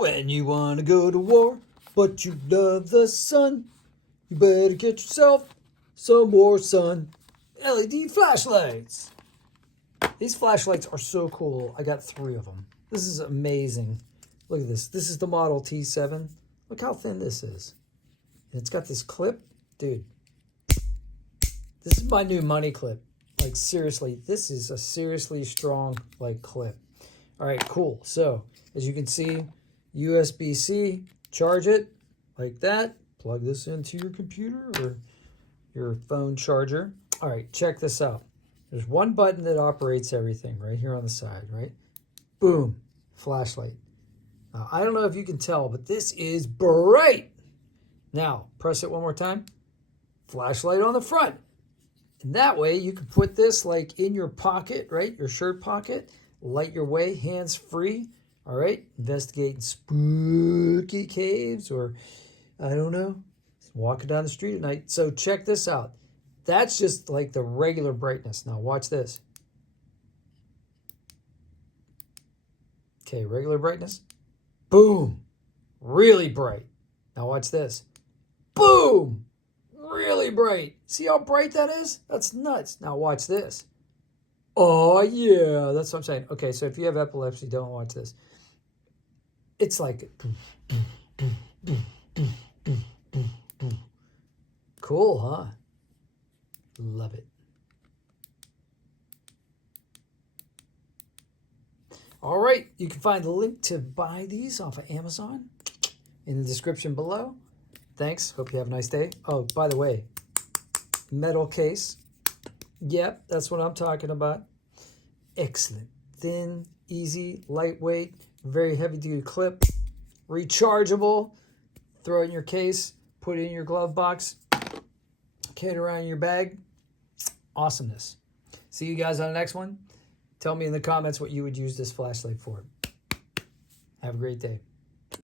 When you want to go to war, but you love the sun, you better get yourself some Warsun LED flashlights. These flashlights are so cool. I got 3 of them. This is amazing. Look at this. This is the model T7. Look how thin this is. And it's got this clip. Dude, this is my new money clip. Like, seriously, this is a seriously strong, like, clip. All right, cool. So, as you can see, USB-C, charge it like that. Plug this into your computer or your phone charger. All right, check this out. There's one button that operates everything right here on the side, right? Boom, flashlight. Now, I don't know if you can tell, but this is bright. Now, press it one more time. Flashlight on the front. And that way you can put this like in your pocket, right? Your shirt pocket. Light your way, hands free. All right, investigating spooky caves or, I don't know, walking down the street at night. So check this out. That's just like the regular brightness. Now watch this. Okay, regular brightness. Boom, really bright. Now watch this. Boom, really bright. See how bright that is? That's nuts. Now watch this. Oh yeah, that's what I'm saying. Okay, so if you have epilepsy, don't watch this. It's like cool, huh? Love it. All right, you can find the link to buy these off of Amazon in the description below. Thanks. Hope you have a nice day. Oh, by the way, metal case. Yep, that's what I'm talking about. Excellent. Thin, easy, lightweight, very heavy-duty clip. Rechargeable. Throw it in your case. Put it in your glove box. Carry it around in your bag. Awesomeness. See you guys on the next one. Tell me in the comments what you would use this flashlight for. Have a great day.